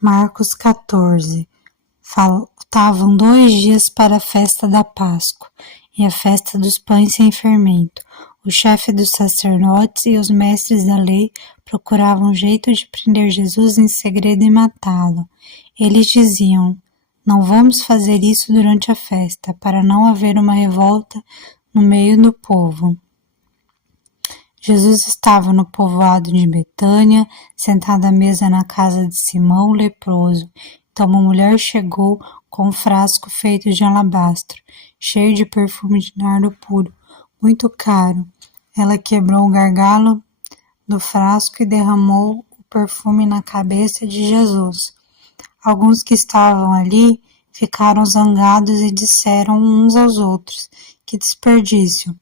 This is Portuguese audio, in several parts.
Marcos 14. Faltavam 2 dias para a festa da Páscoa e a festa dos pães sem fermento. O chefe dos sacerdotes e os mestres da lei procuravam um jeito de prender Jesus em segredo e matá-lo. Eles diziam: não vamos fazer isso durante a festa, para não haver uma revolta no meio do povo. Jesus estava no povoado de Betânia, sentado à mesa na casa de Simão, o leproso. Então uma mulher chegou com um frasco feito de alabastro, cheio de perfume de nardo puro, muito caro. Ela quebrou o gargalo do frasco e derramou o perfume na cabeça de Jesus. Alguns que estavam ali ficaram zangados e disseram uns aos outros: que desperdício!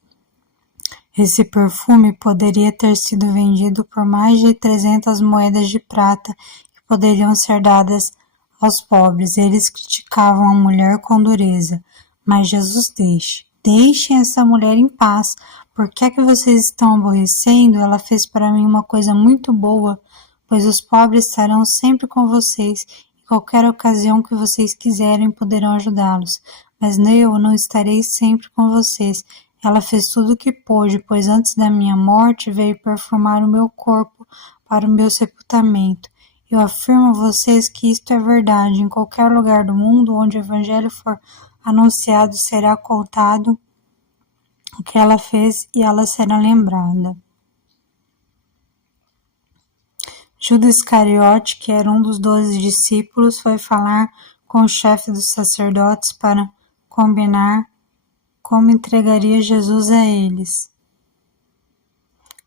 Esse perfume poderia ter sido vendido por mais de 300 moedas de prata que poderiam ser dadas aos pobres. Eles criticavam a mulher com dureza. Mas Jesus deixem essa mulher em paz. Por que é que vocês estão aborrecendo? Ela fez para mim uma coisa muito boa, pois os pobres estarão sempre com vocês. Em qualquer ocasião que vocês quiserem, poderão ajudá-los. Mas eu não estarei sempre com vocês. Ela fez tudo o que pôde, pois antes da minha morte veio perfumar o meu corpo para o meu sepultamento. Eu afirmo a vocês que isto é verdade. Em qualquer lugar do mundo onde o evangelho for anunciado, será contado o que ela fez e ela será lembrada. Judas Iscariote, que era um dos 12 discípulos, foi falar com o chefe dos sacerdotes para combinar como entregaria Jesus a eles.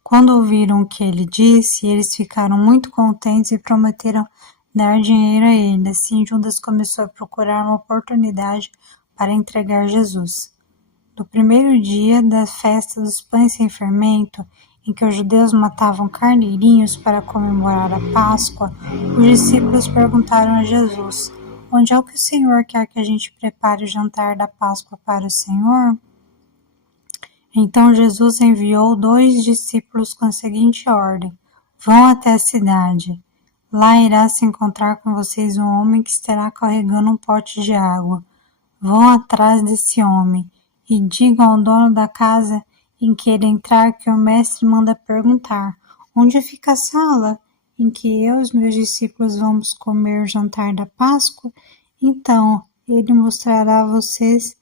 Quando ouviram o que ele disse, eles ficaram muito contentes e prometeram dar dinheiro a ele. Assim, Judas começou a procurar uma oportunidade para entregar Jesus. No primeiro dia da festa dos pães sem fermento, em que os judeus matavam carneirinhos para comemorar a Páscoa, os discípulos perguntaram a Jesus: onde é que o Senhor quer que a gente prepare o jantar da Páscoa para o Senhor? Então Jesus enviou 2 discípulos com a seguinte ordem: vão até a cidade. Lá irá se encontrar com vocês um homem que estará carregando um pote de água. Vão atrás desse homem e digam ao dono da casa em que ele entrar que o mestre manda perguntar: onde fica a sala em que eu e os meus discípulos vamos comer o jantar da Páscoa? Então ele mostrará a vocês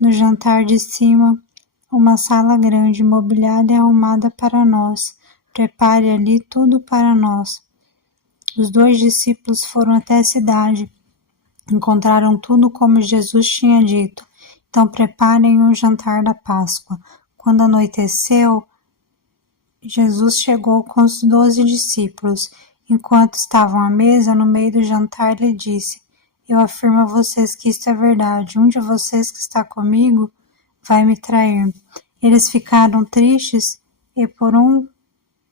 no jantar de cima uma sala grande, mobiliada e arrumada para nós. Prepare ali tudo para nós. Os 2 discípulos foram até a cidade. Encontraram tudo como Jesus tinha dito. Então preparem o jantar da Páscoa. Quando anoiteceu, Jesus chegou com os 12 discípulos. Enquanto estavam à mesa, no meio do jantar, ele disse: eu afirmo a vocês que isto é verdade. Um de vocês que está comigo vai me trair. Eles ficaram tristes e por um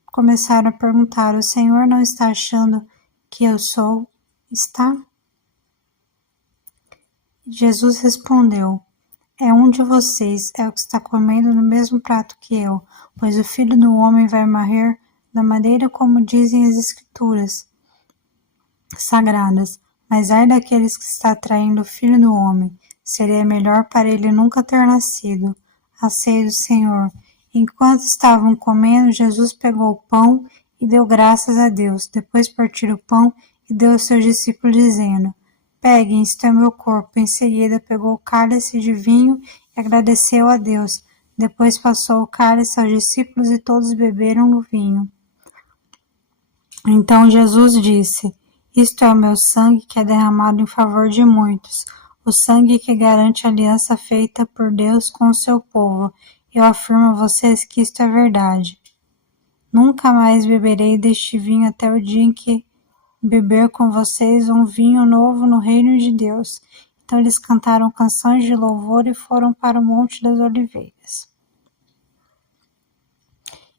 começaram a perguntar: o Senhor não está achando que eu sou? Está? Jesus respondeu: é um de vocês, é o que está comendo no mesmo prato que eu, pois o Filho do Homem vai morrer da maneira como dizem as Escrituras sagradas. Mas ai daqueles que está traindo o Filho do Homem. Seria melhor para ele nunca ter nascido. A ceia do Senhor. Enquanto estavam comendo, Jesus pegou o pão e deu graças a Deus. Depois partiu o pão e deu aos seus discípulos, dizendo: peguem, isto é meu corpo. Em seguida pegou o cálice de vinho e agradeceu a Deus. Depois passou o cálice aos discípulos e todos beberam o vinho. Então Jesus disse: isto é o meu sangue que é derramado em favor de muitos. O sangue que garante a aliança feita por Deus com o seu povo. Eu afirmo a vocês que isto é verdade. Nunca mais beberei deste vinho até o dia em que beber com vocês um vinho novo no reino de Deus. Então eles cantaram canções de louvor e foram para o Monte das Oliveiras.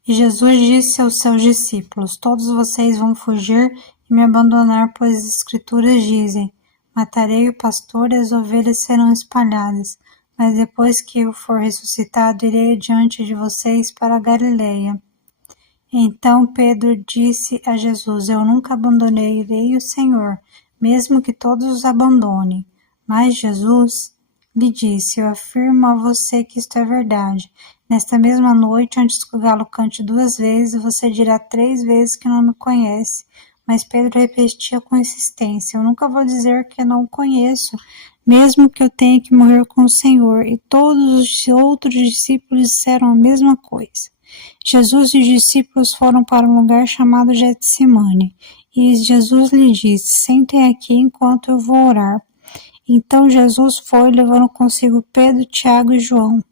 E Jesus disse aos seus discípulos: todos vocês vão fugir e me abandonar, pois as Escrituras dizem: matarei o pastor e as ovelhas serão espalhadas. Mas depois que eu for ressuscitado, irei adiante de vocês para a Galileia. Então Pedro disse a Jesus: eu nunca abandonarei o Senhor, mesmo que todos os abandonem. Mas Jesus lhe disse: Eu afirmo a você que isto é verdade. Nesta mesma noite, antes que o galo cante 2 vezes, você dirá 3 vezes que não me conhece. Mas Pedro repetia com insistência: Eu nunca vou dizer que não o conheço, mesmo que eu tenha que morrer com o Senhor. E todos os outros discípulos disseram a mesma coisa. Jesus e os discípulos foram para um lugar chamado Getsemane. E Jesus lhe disse: Sentem aqui enquanto eu vou orar. Então Jesus foi, levando consigo Pedro, Tiago e João.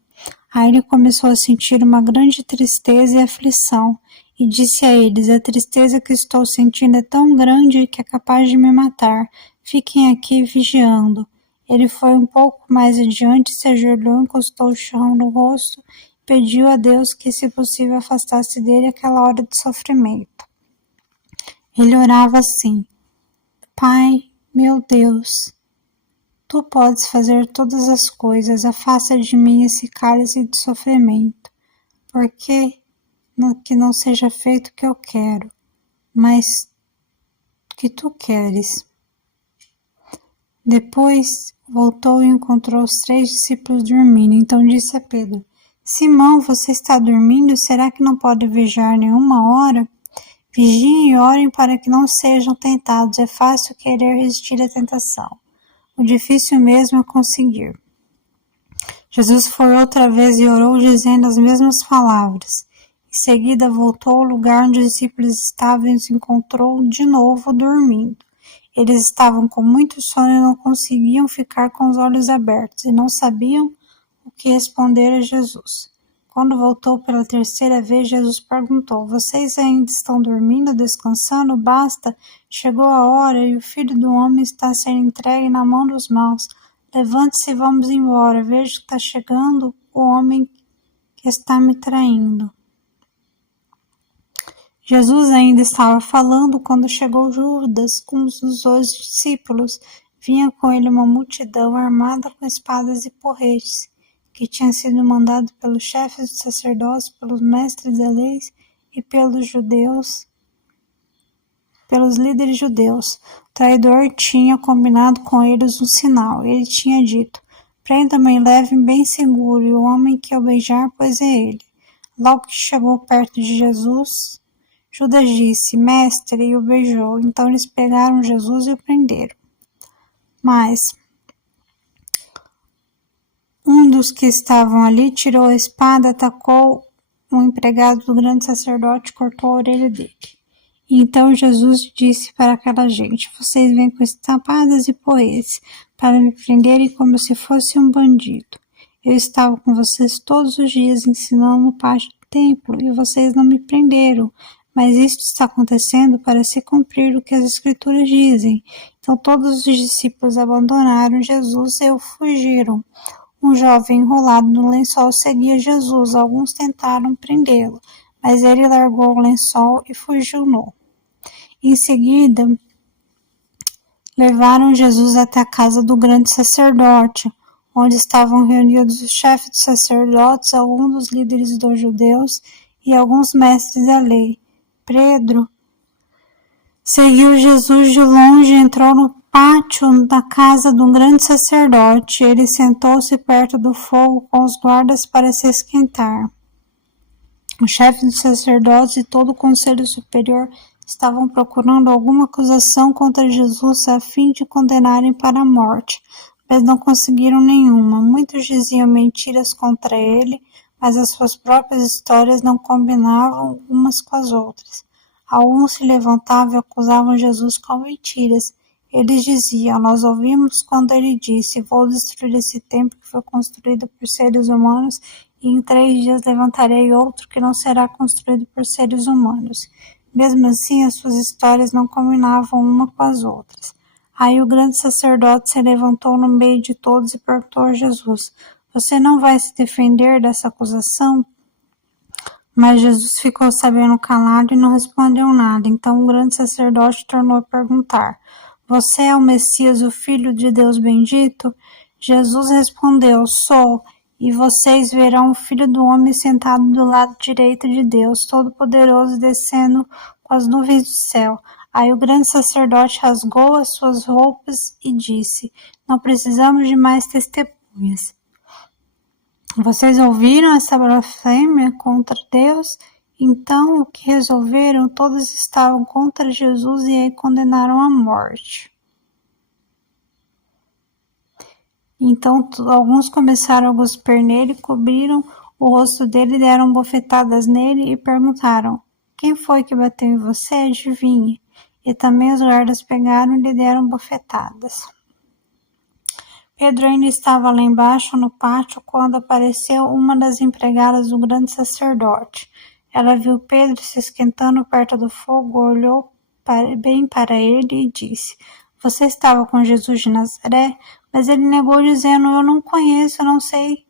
Aí ele começou a sentir uma grande tristeza e aflição, e disse a eles: A tristeza que estou sentindo é tão grande que é capaz de me matar. Fiquem aqui vigiando. Ele foi um pouco mais adiante, se ajoelhou, encostou o chão no rosto e pediu a Deus que, se possível, afastasse dele aquela hora de sofrimento. Ele orava assim: Pai, meu Deus, Tu podes fazer todas as coisas, afasta de mim esse cálice de sofrimento, porque que não seja feito o que eu quero, mas o que Tu queres. Depois voltou e encontrou os 3 discípulos dormindo, então disse a Pedro: Simão, você está dormindo? Será que não pode vigiar nenhuma hora? Vigiem e orem para que não sejam tentados, é fácil querer resistir à tentação. O difícil mesmo é conseguir. Jesus foi outra vez e orou dizendo as mesmas palavras. Em seguida voltou ao lugar onde os discípulos estavam e os encontrou de novo dormindo. Eles estavam com muito sono e não conseguiam ficar com os olhos abertos e não sabiam o que responder a Jesus. Quando voltou pela 3ª vez, Jesus perguntou: Vocês ainda estão dormindo, descansando? Basta, chegou a hora e o Filho do Homem está sendo entregue na mão dos maus. Levante-se e vamos embora. Vejo que está chegando o homem que está me traindo. Jesus ainda estava falando quando chegou Judas com os 2 discípulos. Vinha com ele uma multidão armada com espadas e porretes, que tinha sido mandado pelos chefes dos sacerdotes, pelos mestres da lei e pelos líderes judeus. O traidor tinha combinado com eles um sinal. Ele tinha dito: Prendam-me e levem bem seguro, e o homem que eu beijar, pois é ele. Logo que chegou perto de Jesus, Judas disse: Mestre, e o beijou. Então eles pegaram Jesus e o prenderam. Mas um dos que estavam ali tirou a espada, atacou um empregado do grande sacerdote e cortou a orelha dele. Então Jesus disse para aquela gente: Vocês vêm com espadas e porretes para me prenderem como se fosse um bandido. Eu estava com vocês todos os dias ensinando no pátio do templo e vocês não me prenderam. Mas isto está acontecendo para se cumprir o que as Escrituras dizem. Então todos os discípulos abandonaram Jesus e fugiram. Um jovem enrolado no lençol seguia Jesus. Alguns tentaram prendê-lo, mas ele largou o lençol e fugiu nu. Em seguida, levaram Jesus até a casa do grande sacerdote, onde estavam reunidos os chefes dos sacerdotes, alguns dos líderes dos judeus e alguns mestres da lei. Pedro seguiu Jesus de longe e entrou no pátio da casa do grande sacerdote. Ele sentou-se perto do fogo com os guardas para se esquentar. O chefe dos sacerdotes e todo o conselho superior estavam procurando alguma acusação contra Jesus a fim de condenarem para a morte, mas não conseguiram nenhuma. Muitos diziam mentiras contra ele, mas as suas próprias histórias não combinavam umas com as outras. Alguns se levantavam e acusavam Jesus com mentiras. Eles diziam: Nós ouvimos quando ele disse: Vou destruir esse templo que foi construído por seres humanos e em 3 dias levantarei outro que não será construído por seres humanos. Mesmo assim, as suas histórias não combinavam uma com as outras. Aí o grande sacerdote se levantou no meio de todos e perguntou a Jesus: Você não vai se defender dessa acusação? Mas Jesus ficou sabendo calado e não respondeu nada. Então o grande sacerdote tornou a perguntar: Você é o Messias, o Filho de Deus bendito? Jesus respondeu: Sou. E vocês verão o Filho do Homem sentado do lado direito de Deus, Todo-Poderoso, descendo com as nuvens do céu. Aí o grande sacerdote rasgou as suas roupas e disse: Não precisamos de mais testemunhas. Vocês ouviram essa blasfêmia contra Deus? Então, o que resolveram? Todos estavam contra Jesus e aí condenaram à morte. Então, alguns começaram a cuspir nele, cobriram o rosto dele, deram bofetadas nele e perguntaram: Quem foi que bateu em você? Adivinhe. E também os guardas pegaram e lhe deram bofetadas. Pedro ainda estava lá embaixo no pátio quando apareceu uma das empregadas do grande sacerdote. Ela viu Pedro se esquentando perto do fogo, olhou bem para ele e disse: Você estava com Jesus de Nazaré? Mas ele negou, dizendo: Eu não conheço, eu não sei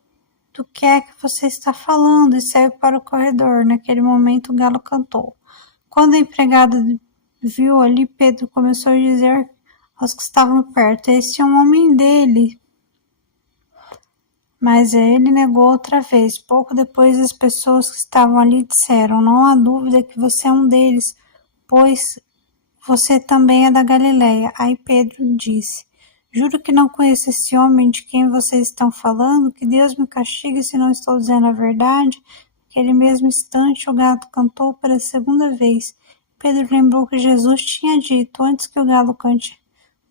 do que é que você está falando, e saiu para o corredor. Naquele momento o galo cantou. Quando a empregada viu ali Pedro, começou a dizer aos que estavam perto: Este é um homem dele. Mas ele negou outra vez. Pouco depois, as pessoas que estavam ali disseram: Não há dúvida que você é um deles, pois você também é da Galileia. Aí Pedro disse: Juro que não conheço esse homem de quem vocês estão falando, que Deus me castigue se não estou dizendo a verdade. Naquele mesmo instante, o galo cantou pela segunda vez. Pedro lembrou que Jesus tinha dito: Antes que o galo cante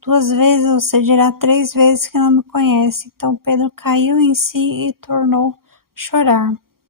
2 vezes, você dirá 3 vezes que não me conhece. Então Pedro caiu em si e tornou a chorar.